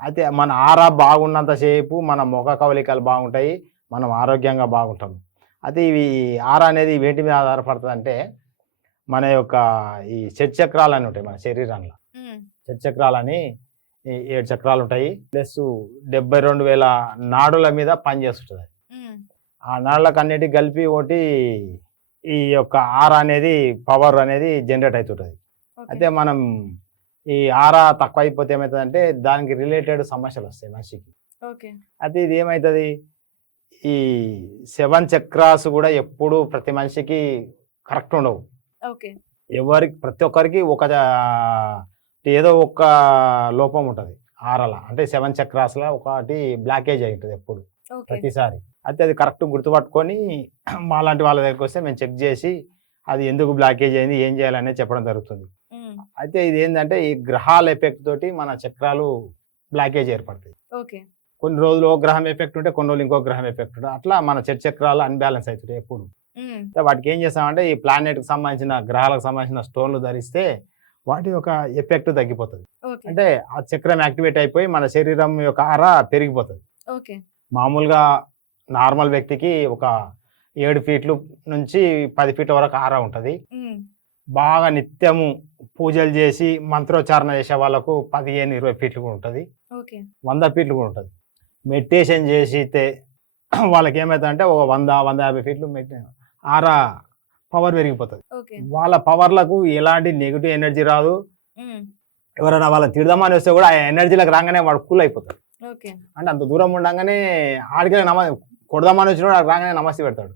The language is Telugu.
అయితే మన ఆరా బాగున్నంత సేపు మన ముఖ కవలికలు బాగుంటాయి. మనం ఆరోగ్యంగా బాగుంటాం. అయితే ఇవి ఆరా అనేది వేటి మీద ఆధారపడతదంటే, మన యొక్క ఈ షట్‌చక్రాలని ఉంటాయి మన శరీరంలో. హ్మ్. షట్‌చక్రాలని ఈ 7 చక్రాలుంటాయి. ప్లస్సు 72,000 నాడుల మీద పనిచేస్తుంటది. హ్మ్. ఆ నాడులకన్నిటికి కలిపి ఒకటి ఈ యొక్క ఆరా అనేది పవర్ అనేది జనరేట్ అయితుంటది. ఓకే. అయితే మనం ఈ ఆరా తక్కువైపోతే ఏమైతదంటే, దానికి రిలేటెడ్ సమస్యలొస్తాయి మనిషికి. ఓకే. అయితే ఇది ఏమైతది, ఈ 7 చక్రాస్ గూడా ఎప్పుడూ ప్రతి మనిషికి కరెక్ట్ ఉండవు. ఓకే. ప్రతి ఒక్కరికి ఏదో ఒక లోపం ఉంటది ఆరల. అంటే 7 చక్రాస్‌ల ఒకటి బ్లాకేజ్ అయి ఉంటది ఎప్పుడు. ఓకే. ప్రతిసారి. అయితే అది కరెక్ట్ గుర్తుపట్టుకొని మాలాంటి వాళ్ళ దగ్గరికొస్తే మేము చెక్ జేసి, అది ఎందుకు బ్లాకేజ్ అయింది, ఏం చేయాలనేది చెప్పడం జరుగుతుంది. హ్మ్. అయితే ఇదేందంటే, ఈ గ్రహాల ఎఫెక్ట్ తోటి మన చక్రాలు బ్లాకేజ్ ఏర్పడతాయి. ఓకే. కొన్ని రోజులు ఒక గ్రహం ఎఫెక్ట్ ఉంటే, కొన్ని రోజులు ఇంకో గ్రహం ఎఫెక్ట్ ఉంటది. అట్లా మన చక్రాలు అన్‌బాలన్స్ అయితుంటాయి ఎప్పుడు. హ్మ్. వాటికి ఏం చేస్తామంటే, ఈ ప్లానెట్‌కి సంబంధించిన గ్రహాలకు సంబంధించిన స్టోన్‌లు ధరిస్తే వాటి యొక్క ఎఫెక్ట్ తగ్గిపోతది. ఓకే. అంటే ఆ చక్రం యాక్టివేట్ అయిపోయి మన శరీరం యొక్క ఆరా పెరిగిపోతది. ఓకే. మామూలుగా నార్మల్ వ్యక్తికి ఒక 7 ఫీట్లు నుంచి 10 ఫీట్ల వరకు ఆరా ఉంటది. హ్మ్. బాగా నిత్యము పూజలు చేసి మంత్రోచ్చారణ చేసే వాళ్ళకు 15, 20 ఫీట్లు కూడా ఉంటది. ఓకే. 100 ఫీట్లు కూడా ఉంటది. మెడిటేషన్ చేసితే వాళ్ళకేమైతదంటే ఒక 100, 150 ఫీట్లు ఆరా పవర్ పెరిగిపోతది. ఓకే. వాళ్ళ పవర్‌లకు ఎలాంటి నెగెటివ్ ఎనర్జీ రాదు. హ్మ్. ఎవరైనా వాళ్ళని తిడదామని వస్తే కూడా ఆ ఎనర్జీ‌లోకి రాంగానే వాడు కూల్ అయిపోతాడు. ఓకే. అంటే అంత దూరం ఉండంగానే ఆడికే కొడదామని వచ్చినోడు ఆడికి రాంగానే నమస్తే పెడతాడు.